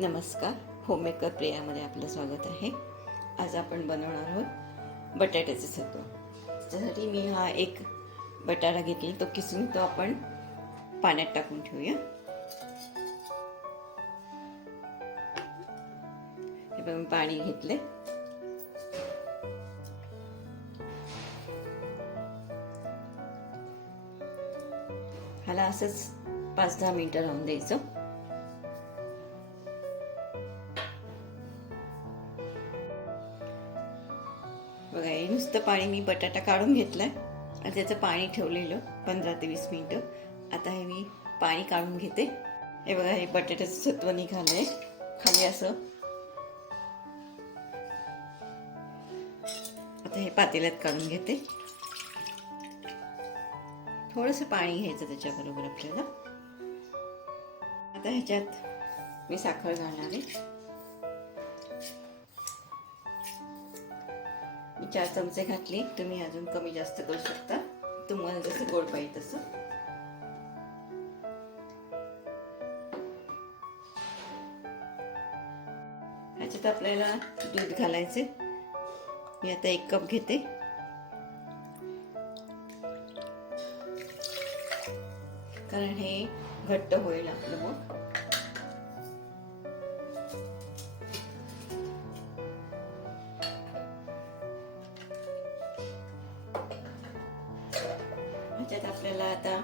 नमस्कार होममेकर प्रियामध्ये आपलं स्वागत आहे. आज आपण बनवणार आहोत बटाट्याचे सत्व. त्यासाठी मी हा एक बटाटा घेतला तो किसून तो आपण पाण्यात टाकून ठेवूया. हे बघा पाणी घेतले ह्याला असंच पाच दहा मिनटं राहून द्यायचं. बघा हे नुसतं पाणी मी बटाटा काढून घेतलाय. आणि त्याचं पाणी ठेवलेलं पंधरा ते वीस मिनटं. आता हे मी पाणी काढून घेते. हे बघा हे बटाट्याचं सत्व आहे खाली असं. आता हे पातेल्यात काढून घेते. थोडंसं पाणी घ्यायचं त्याच्याबरोबर आपल्याला. आता ह्याच्यात मी साखर घालणार आहे. चार चमचे घातले. तुम्ही अजून कमी जास्त करू शकता. तुम्हाला जसं गोड पाहिजे तसं. ह्याच्यात आपल्याला दूध घालायचे मी आता एक कप घेते. कारण हे घट्ट होईल आपलं मग. ह्याच्यात आपल्याला आता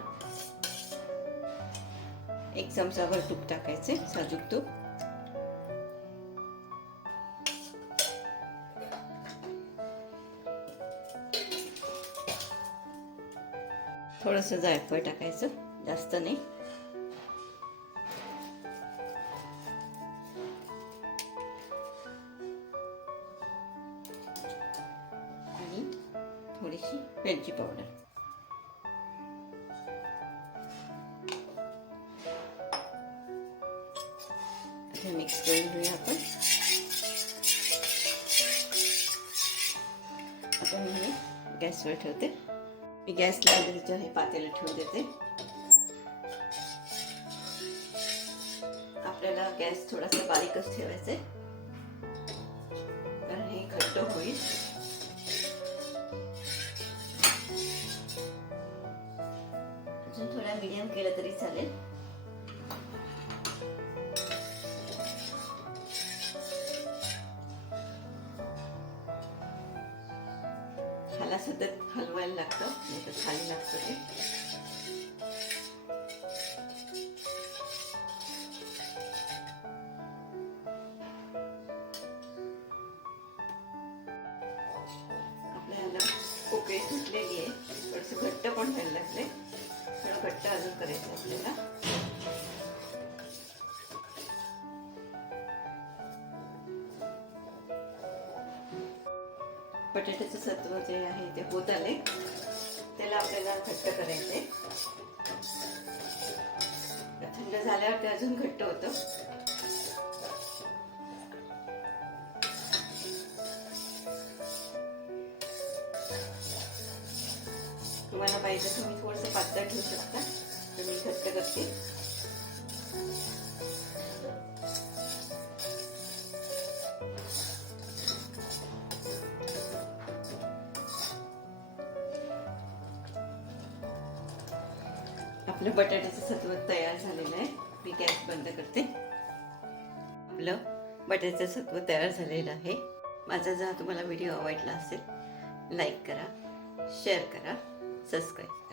एक चमचाभर तूप टाकायचे साजूक तूप. थोडस जायफळ टाकायचं जास्त नाही. आणि थोडीशी वेलची पावडर. आता मिक्स करून घेऊया आपण. आता मी हे गॅसवर ठेवते. मी गॅस लावले हे पातेला ठेवून देते. आपल्याला गॅस थोडासा बारीकच ठेवायचा आहे. कारण हे घट्ट होईल. अजून थोडा मिडियम केलं तरी चालेल. ह्याला सतत हलवायला लागतं नाही तर खाली लागतं ते. आपल्याला पोकळी सुटलेली आहे. थोडस घट्ट पण व्हायला लागले. थोडं घट्ट अजून करायचं आपल्याला. बटाट्याचं सत्व जे आहे ते होत आले. त्याला आपल्याला घट्ट करायचे थंड झाल्यावर ते अजून घट्ट होतं. तुम्हाला पाहिजे तुम्ही थोडंसं पातळ ठेवू शकता. तर मी घट्ट करते. आपलं बटाट्याचं सत्व तयार झालेलं आहे. मी गॅस बंद करते. आपलं बटाट्याचं सत्व तयार झालेलं आहे. माझा जर तुम्हाला व्हिडिओ आवडला असेल लाईक करा शेअर करा सबस्क्राईब